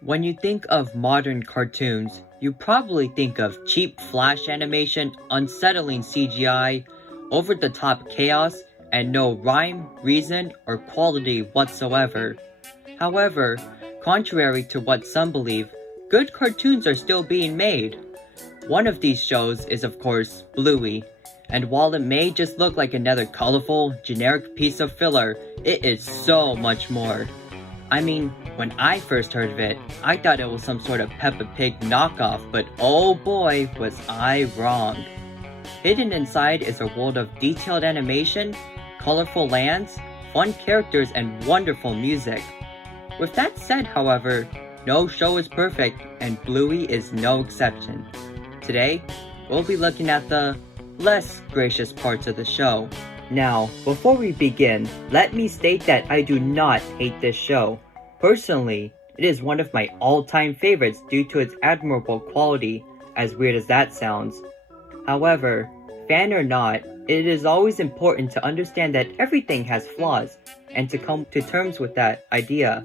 When you think of modern cartoons, you probably think of cheap flash animation, unsettling CGI, over-the-top chaos, and no rhyme, reason, or quality whatsoever. However, contrary to what some believe, good cartoons are still being made. One of these shows is of course Bluey, and while it may just look like another colorful, generic piece of filler, it is so much more. I mean, when I first heard of it, I thought it was some sort of Peppa Pig knockoff, but oh boy, was I wrong. Hidden inside is a world of detailed animation, colorful lands, fun characters, and wonderful music. With that said, however, no show is perfect, and Bluey is no exception. Today, we'll be looking at the less gracious parts of the show. Now, before we begin, let me state that I do not hate this show. Personally, it is one of my all-time favorites due to its admirable quality, as weird as that sounds. However, fan or not, it is always important to understand that everything has flaws, and to come to terms with that idea.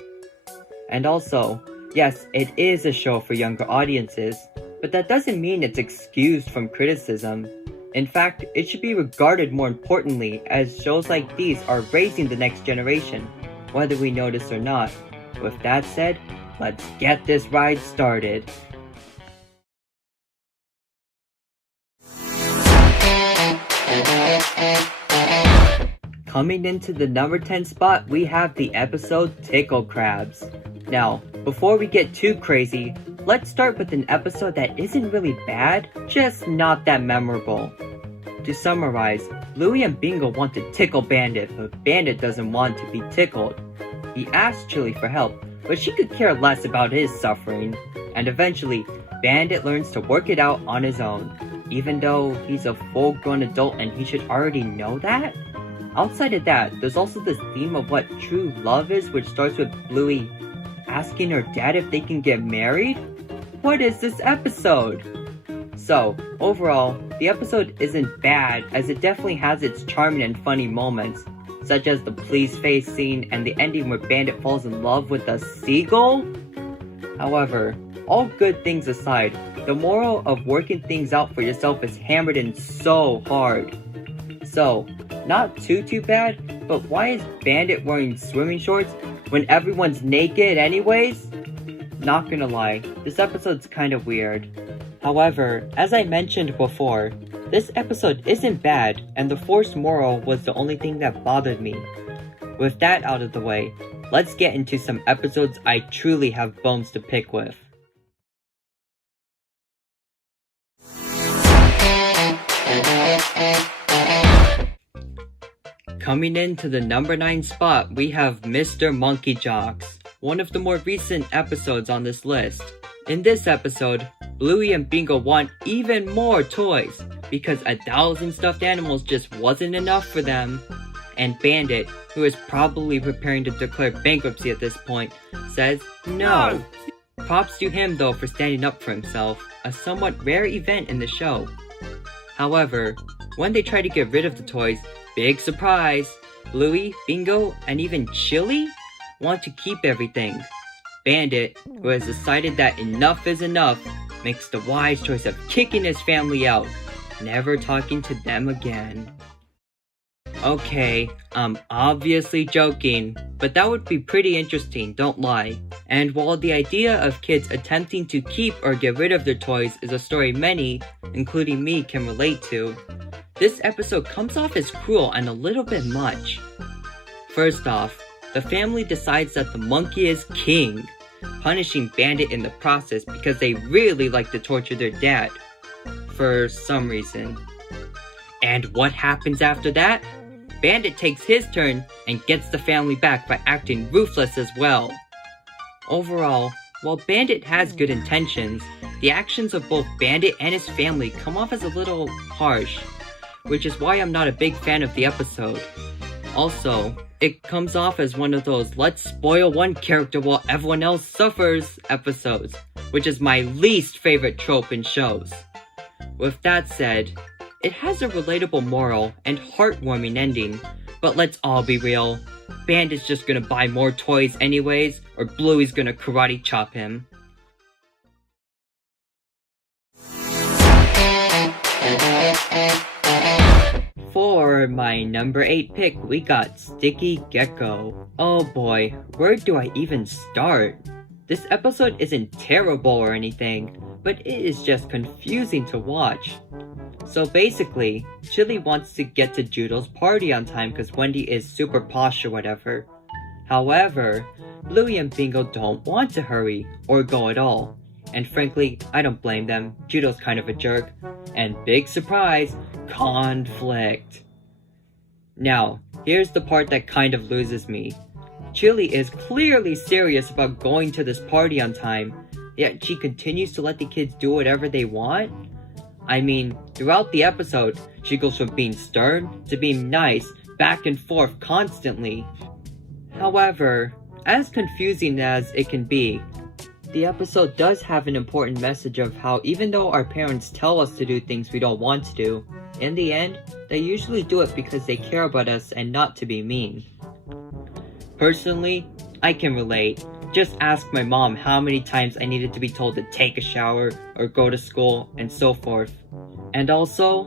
And also, yes, it is a show for younger audiences, but that doesn't mean it's excused from criticism. In fact, it should be regarded more importantly, as shows like these are raising the next generation, whether we notice or not. With that said, let's get this ride started. Coming into the number 10 spot, we have the episode Tickle Crabs. Now, before we get too crazy, let's start with an episode that isn't really bad, just not that memorable. To summarize, Bluey and Bingo want to tickle Bandit, but Bandit doesn't want to be tickled. He asks Chili for help, but she could care less about his suffering. And eventually, Bandit learns to work it out on his own, even though he's a full-grown adult and he should already know that? Outside of that, there's also this theme of what true love is, which starts with Bluey asking her dad if they can get married? What is this episode? So, overall, the episode isn't bad, as it definitely has its charming and funny moments, such as the please face scene and the ending where Bandit falls in love with a seagull? However, all good things aside, the moral of working things out for yourself is hammered in so hard. So, not too bad, but why is Bandit wearing swimming shorts when everyone's naked anyways? Not gonna lie, this episode's kinda weird. However, as I mentioned before, this episode isn't bad, and the forced moral was the only thing that bothered me. With that out of the way, let's get into some episodes I truly have bones to pick with. Coming into the number 9 spot, we have Mr. Monkey Jocks, one of the more recent episodes on this list. In this episode, Bluey and Bingo want even more toys, because 1,000 stuffed animals just wasn't enough for them. And Bandit, who is probably preparing to declare bankruptcy at this point, says no. Props to him though for standing up for himself, a somewhat rare event in the show. However, when they try to get rid of the toys, big surprise, Bluey, Bingo, and even Chili want to keep everything. Bandit, who has decided that enough is enough, makes the wise choice of kicking his family out, never talking to them again. Okay, I'm obviously joking, but that would be pretty interesting, don't lie. And while the idea of kids attempting to keep or get rid of their toys is a story many, including me, can relate to, this episode comes off as cruel and a little bit much. First off, the family decides that the monkey is king, punishing Bandit in the process because they really like to torture their dad, for some reason. And what happens after that? Bandit takes his turn and gets the family back by acting ruthless as well. Overall, while Bandit has good intentions, the actions of both Bandit and his family come off as a little harsh, which is why I'm not a big fan of the episode. Also, it comes off as one of those let's spoil one character while everyone else suffers episodes, which is my least favorite trope in shows. With that said, it has a relatable moral and heartwarming ending, But let's all be real. Bandit's just gonna buy more toys anyways, or Bluey's gonna karate chop him. For my number 8 pick, we got Sticky Gecko. Oh boy, where do I even start? This episode isn't terrible or anything, but it is just confusing to watch. So basically, Chili wants to get to Judo's party on time because Wendy is super posh or whatever. However, Bluey and Bingo don't want to hurry or go at all. And frankly, I don't blame them. Judo's kind of a jerk. And big surprise, conflict. Now, here's the part that kind of loses me. Chili is clearly serious about going to this party on time, yet she continues to let the kids do whatever they want? I mean, throughout the episode, she goes from being stern to being nice, back and forth constantly. However, as confusing as it can be, the episode does have an important message of how even though our parents tell us to do things we don't want to do, in the end, they usually do it because they care about us and not to be mean. Personally, I can relate. Just ask my mom how many times I needed to be told to take a shower or go to school and so forth. And also,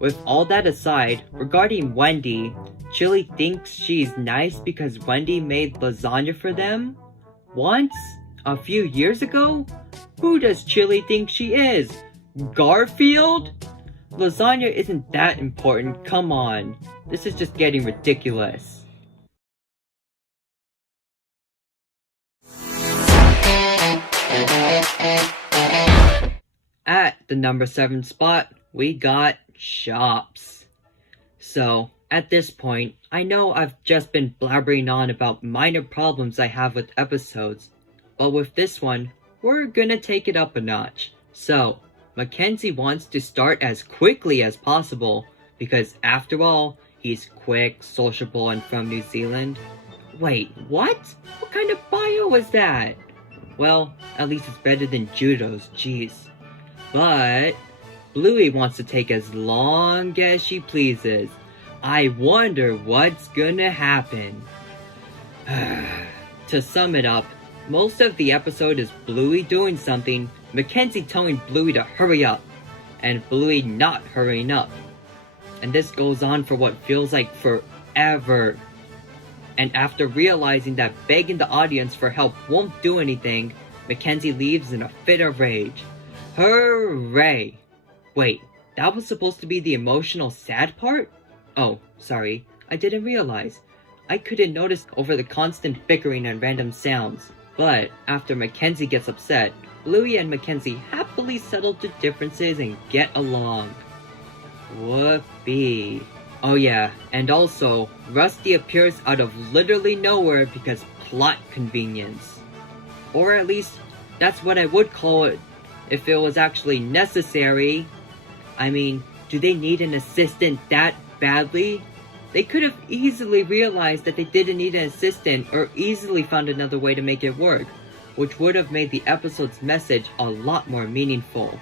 with all that aside, regarding Wendy, Chili thinks she's nice because Wendy made lasagna for them? Once? A few years ago? Who does Chili think she is? Garfield? Lasagna isn't that important, come on. This is just getting ridiculous. At the number 7 spot, we got shops. So, at this point, I know I've just been blabbering on about minor problems I have with episodes, but with this one, we're gonna take it up a notch. So, Mackenzie wants to start as quickly as possible, because after all, he's quick, sociable, and from New Zealand. Wait, what? What kind of bio is that? Well, at least it's better than Judo's, jeez. But Bluey wants to take as long as she pleases. I wonder what's gonna happen. To sum it up, most of the episode is Bluey doing something, Mackenzie telling Bluey to hurry up, and Bluey not hurrying up. And this goes on for what feels like forever. And after realizing that begging the audience for help won't do anything, Mackenzie leaves in a fit of rage. Hooray! Wait, that was supposed to be the emotional sad part? Oh, sorry, I didn't realize. I couldn't notice over the constant bickering and random sounds. But after Mackenzie gets upset, Bluey and Mackenzie happily settle their differences and get along. Whoopee. Oh yeah, and also, Rusty appears out of literally nowhere because plot convenience. Or at least, that's what I would call it if it was actually necessary. I mean, do they need an assistant that badly? They could have easily realized that they didn't need an assistant or easily found another way to make it work, which would have made the episode's message a lot more meaningful.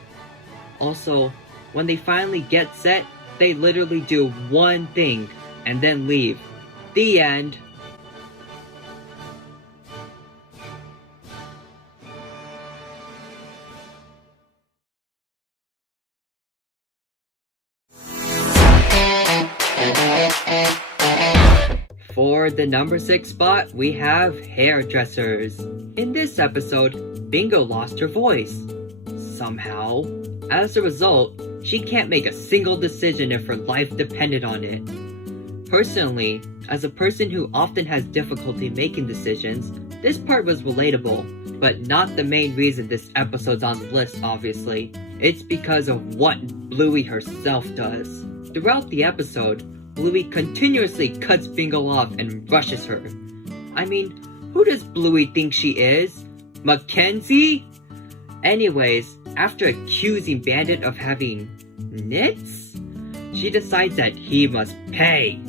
Also, when they finally get set, they literally do one thing and then leave. The end. For the number 6 spot, we have hairdressers. In this episode, Bingo lost her voice. Somehow. As a result, she can't make a single decision if her life depended on it. Personally, as a person who often has difficulty making decisions, this part was relatable, but not the main reason this episode's on the list, obviously. It's because of what Bluey herself does. Throughout the episode, Bluey continuously cuts Bingo off and rushes her. I mean, who does Bluey think she is? Mackenzie? Anyways, after accusing Bandit of having nits, she decides that he must pay.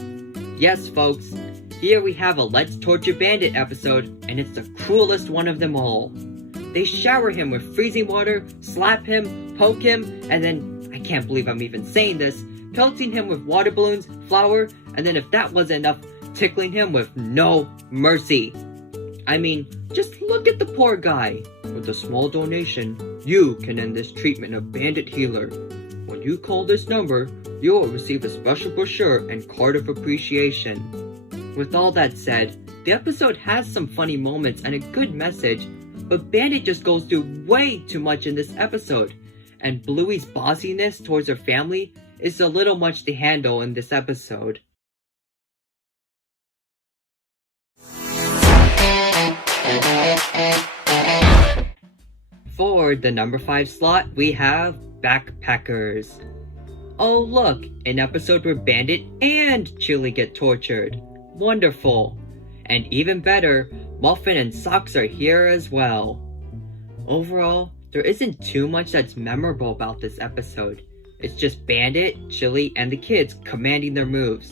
Yes, folks, here we have a Let's Torture Bandit episode, and it's the cruelest one of them all. They shower him with freezing water, slap him, poke him, and then, I can't believe I'm even saying this, pelting him with water balloons, flour, and then if that wasn't enough, tickling him with no mercy. I mean, just look at the poor guy. With a small donation, you can end this treatment of Bandit Healer. When you call this number, you will receive a special brochure and card of appreciation. With all that said, the episode has some funny moments and a good message, but Bandit just goes through way too much in this episode, and Bluey's bossiness towards her family is a little much to handle in this episode. For the number 5 slot, we have Backpackers. Oh look, an episode where Bandit and Chili get tortured. Wonderful. And even better, Muffin and Socks are here as well. Overall, there isn't too much that's memorable about this episode. It's just Bandit, Chili, and the kids commanding their moves.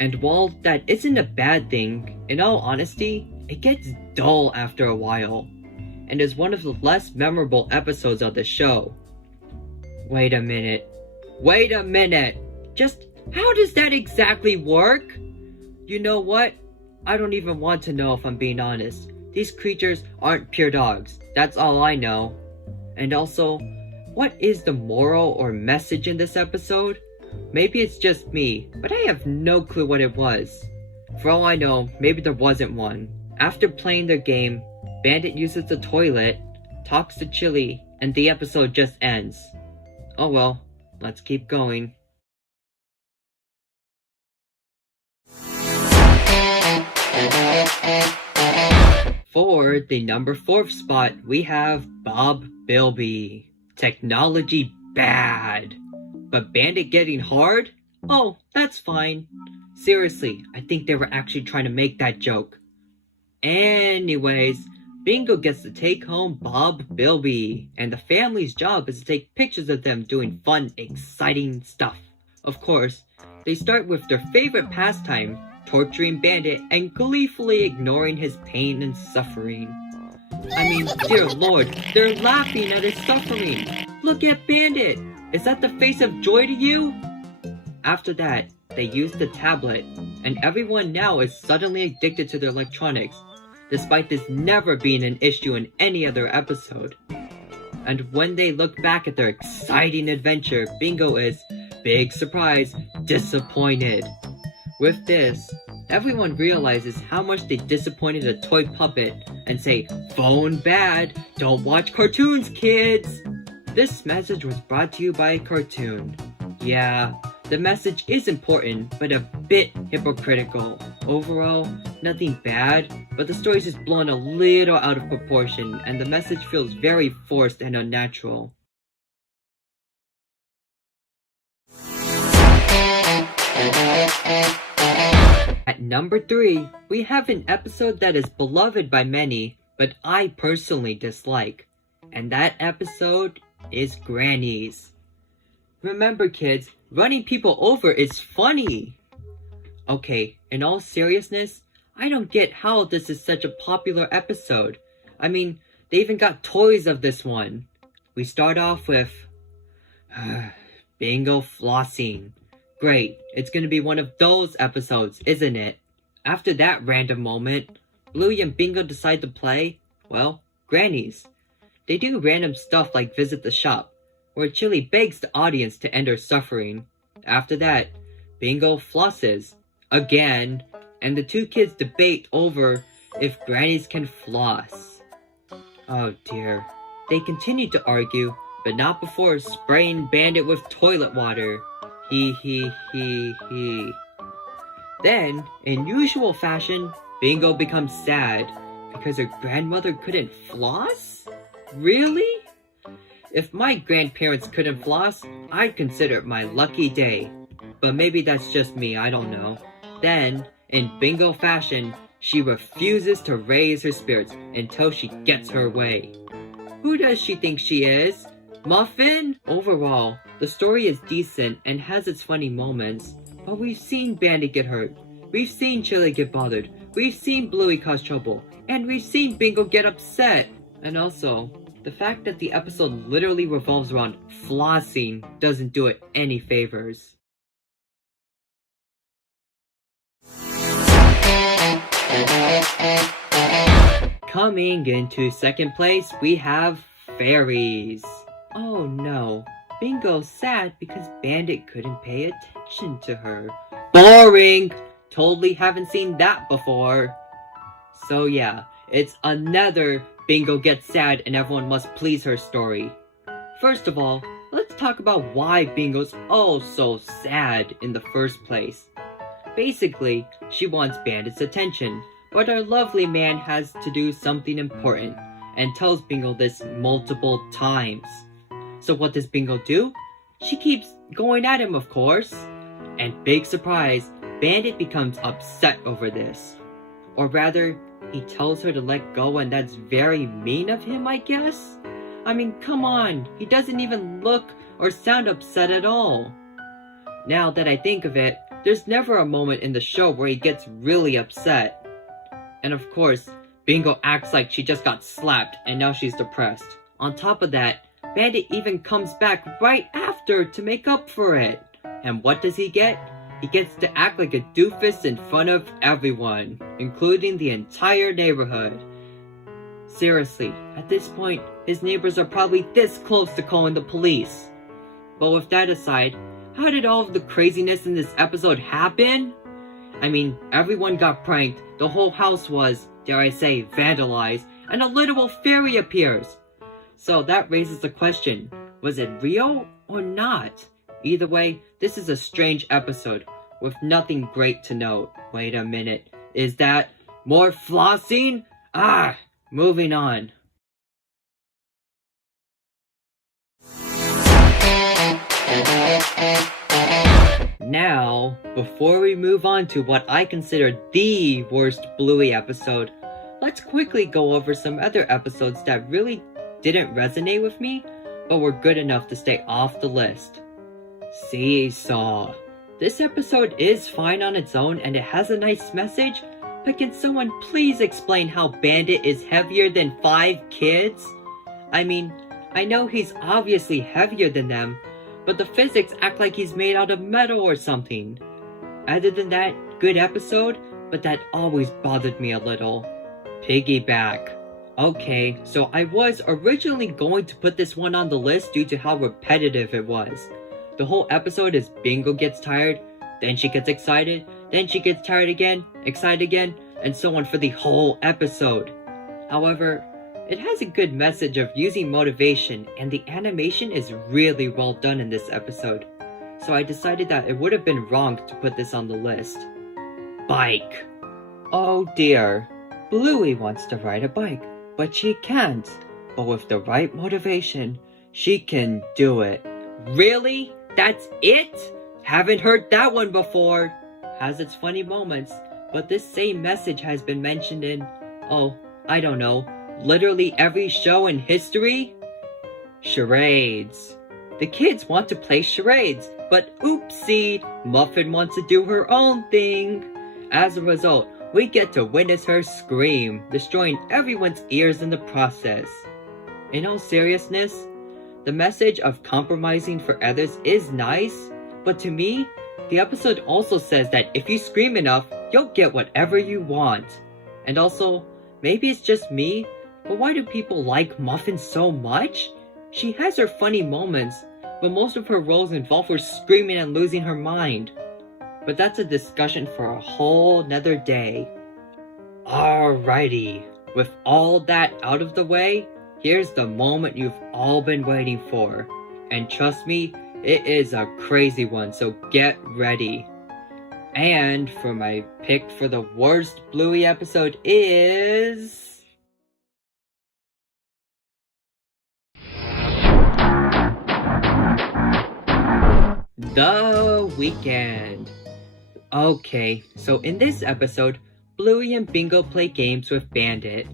And while that isn't a bad thing, in all honesty, it gets dull after a while, and is one of the less memorable episodes of the show. Wait a minute. Just how does that exactly work? You know what? I don't even want to know if I'm being honest. These creatures aren't pure dogs. That's all I know. And also, what is the moral or message in this episode? Maybe it's just me, but I have no clue what it was. For all I know, maybe there wasn't one. After playing their game, Bandit uses the toilet, talks to Chili, and the episode just ends. Oh well, let's keep going. For the number 4 spot, we have Bob Bilby. Technology bad. But Bandit getting hard? Oh, that's fine. Seriously, I think they were actually trying to make that joke. Anyways, Bingo gets to take home Bob Bilby, and the family's job is to take pictures of them doing fun, exciting stuff. Of course, they start with their favorite pastime, torturing Bandit and gleefully ignoring his pain and suffering. I mean, dear lord, they're laughing at his suffering. Look at Bandit! Is that the face of joy to you? After that, they use the tablet, and everyone now is suddenly addicted to their electronics, despite this never being an issue in any other episode. And when they look back at their exciting adventure, Bingo is, big surprise, disappointed. With this, everyone realizes how much they disappointed a toy puppet and say, phone bad, don't watch cartoons, kids! This message was brought to you by a cartoon. Yeah, the message is important, but a bit hypocritical. Overall, nothing bad, but the story is just blown a little out of proportion, and the message feels very forced and unnatural. At number 3, we have an episode that is beloved by many, but I personally dislike. And that episode is Grannies. Remember kids, running people over is funny! Okay, in all seriousness, I don't get how this is such a popular episode. I mean, they even got toys of this one. We start off with Bingo flossing. Great, it's gonna be one of those episodes, isn't it? After that random moment, Bluey and Bingo decide to play, well, Grannies. They do random stuff like visit the shop, where Chili begs the audience to end her suffering. After that, Bingo flosses, again, and the two kids debate over if Grannies can floss. Oh dear. They continue to argue, but not before spraying Bandit with toilet water. He. Then, in usual fashion, Bingo becomes sad because her grandmother couldn't floss? Really? If my grandparents couldn't floss, I'd consider it my lucky day. But maybe that's just me, I don't know. Then, in Bingo fashion, she refuses to raise her spirits until she gets her way. Who does she think she is? Muffin? Overall, the story is decent and has its funny moments, but we've seen Bandit get hurt, we've seen Chili get bothered, we've seen Bluey cause trouble, and we've seen Bingo get upset. And also, the fact that the episode literally revolves around flossing doesn't do it any favors. Coming into second place, we have fairies. Oh no, Bingo's sad because Bandit couldn't pay attention to her. Boring! Totally haven't seen that before. So yeah, it's another Bingo gets sad and everyone must please her story. First of all, let's talk about why Bingo's oh so sad in the first place. Basically, she wants Bandit's attention, but our lovely man has to do something important and tells Bingo this multiple times. So what does Bingo do? She keeps going at him, of course. And big surprise, Bandit becomes upset over this. Or rather, he tells her to let go, and that's very mean of him, I guess? I mean, come on, he doesn't even look or sound upset at all. Now that I think of it, there's never a moment in the show where he gets really upset. And of course, Bingo acts like she just got slapped and now she's depressed. On top of that, Bandit even comes back right after to make up for it. And what does he get? He gets to act like a doofus in front of everyone, including the entire neighborhood. Seriously, at this point, his neighbors are probably this close to calling the police. But with that aside, how did all of the craziness in this episode happen? I mean, everyone got pranked, the whole house was, dare I say, vandalized, and a literal fairy appears. So that raises the question, was it real or not? Either way, this is a strange episode, with nothing great to note. Wait a minute, is that more flossing? Moving on. Now, before we move on to what I consider the worst Bluey episode, let's quickly go over some other episodes that really didn't resonate with me, but were good enough to stay off the list. Seesaw. This episode is fine on its own and it has a nice message, but can someone please explain how Bandit is heavier than 5 kids? I mean, I know he's obviously heavier than them, but the physics act like he's made out of metal or something. Other than that, good episode, but that always bothered me a little. Piggyback. Okay, so I was originally going to put this one on the list due to how repetitive it was. The whole episode is Bingo gets tired, then she gets excited, then she gets tired again, excited again, and so on for the whole episode. However, it has a good message of using motivation, and the animation is really well done in this episode. So I decided that it would have been wrong to put this on the list. Bike. Oh dear. Bluey wants to ride a bike, but she can't. But with the right motivation, she can do it. Really? That's it? Haven't heard that one before. Has its funny moments, but this same message has been mentioned in, I don't know, literally every show in history? Charades. The kids want to play charades, but oopsie, Muffin wants to do her own thing. As a result, we get to witness her scream, destroying everyone's ears in the process. In all seriousness, the message of compromising for others is nice, but to me, the episode also says that if you scream enough, you'll get whatever you want. And also, maybe it's just me, but why do people like Muffin so much? She has her funny moments, but most of her roles involve her screaming and losing her mind. But that's a discussion for a whole nother day. Alrighty, with all that out of the way, here's the moment you've all been waiting for. And trust me, it is a crazy one, so get ready. And for my pick for the worst Bluey episode is... The Weekend. Okay, so in this episode, Bluey and Bingo play games with Bandit.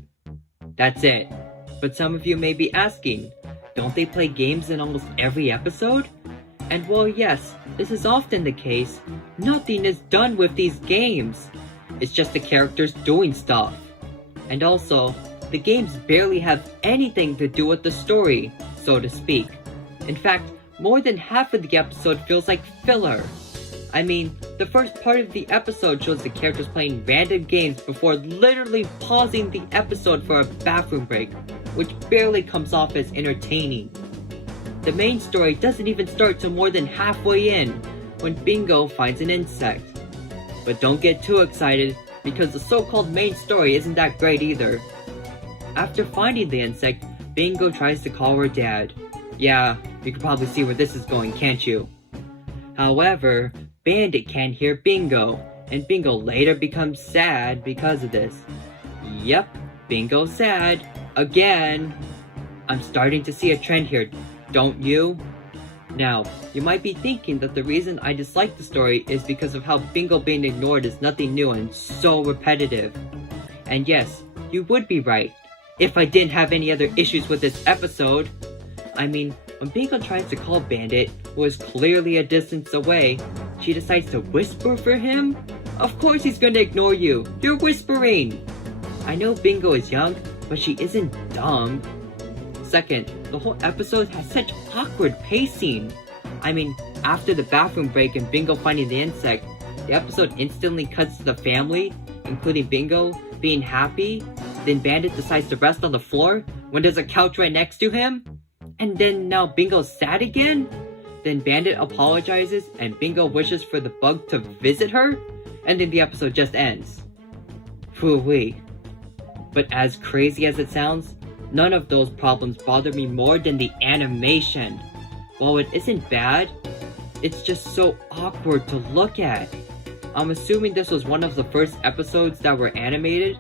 That's it. But some of you may be asking, don't they play games in almost every episode? And well, yes, this is often the case. Nothing is done with these games. It's just the characters doing stuff. And also, the games barely have anything to do with the story, so to speak. In fact, more than half of the episode feels like filler. I mean, the first part of the episode shows the characters playing random games before literally pausing the episode for a bathroom break, which barely comes off as entertaining. The main story doesn't even start till more than halfway in, when Bingo finds an insect. But don't get too excited, because the so-called main story isn't that great either. After finding the insect, Bingo tries to call her dad. Yeah, you can probably see where this is going, can't you? However, Bandit can't hear Bingo, and Bingo later becomes sad because of this. Yep, Bingo's sad. Again. I'm starting to see a trend here, don't you? Now, you might be thinking that the reason I dislike the story is because of how Bingo being ignored is nothing new and so repetitive. And yes, you would be right, if I didn't have any other issues with this episode. I mean, when Bingo tries to call Bandit, who is clearly a distance away, she decides to whisper for him? Of course he's gonna ignore you, you're whispering! I know Bingo is young, but she isn't dumb. Second, the whole episode has such awkward pacing. I mean, after the bathroom break and Bingo finding the insect, the episode instantly cuts to the family, including Bingo, being happy. Then Bandit decides to rest on the floor when there's a couch right next to him. And then now Bingo's sad again? Then Bandit apologizes and Bingo wishes for the bug to visit her? And then the episode just ends. Phoo-wee. But as crazy as it sounds, none of those problems bother me more than the animation. While it isn't bad, it's just so awkward to look at. I'm assuming this was one of the first episodes that were animated,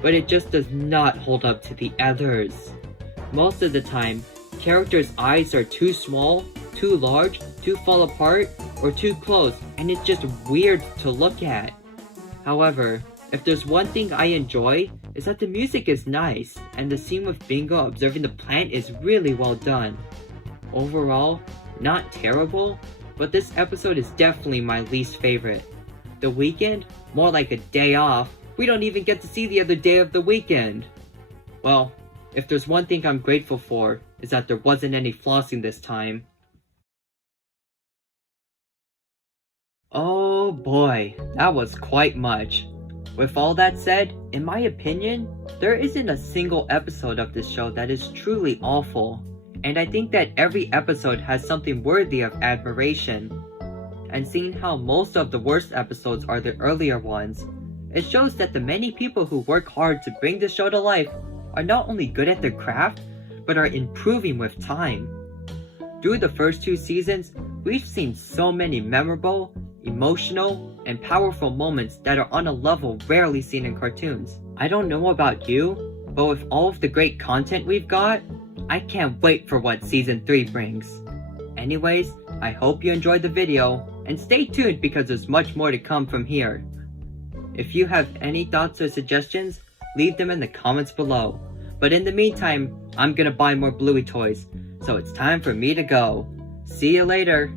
but it just does not hold up to the others. Most of the time, characters' eyes are too small, too large, too fall apart, or too close, and it's just weird to look at. However, if there's one thing I enjoy, is that the music is nice, and the scene with Bingo observing the plant is really well done. Overall, not terrible, but this episode is definitely my least favorite. The weekend? More like a day off. We don't even get to see the other day of the weekend. Well, if there's one thing I'm grateful for, is that there wasn't any flossing this time. Oh boy, that was quite much. With all that said, in my opinion, there isn't a single episode of this show that is truly awful, and I think that every episode has something worthy of admiration. And seeing how most of the worst episodes are the earlier ones, it shows that the many people who work hard to bring the show to life are not only good at their craft, but are improving with time. Through the first 2 seasons, we've seen so many memorable, emotional, and powerful moments that are on a level rarely seen in cartoons. I don't know about you, but with all of the great content we've got, I can't wait for what Season 3 brings. Anyways, I hope you enjoyed the video, and stay tuned because there's much more to come from here. If you have any thoughts or suggestions, leave them in the comments below. But in the meantime, I'm gonna buy more Bluey toys, so it's time for me to go. See you later!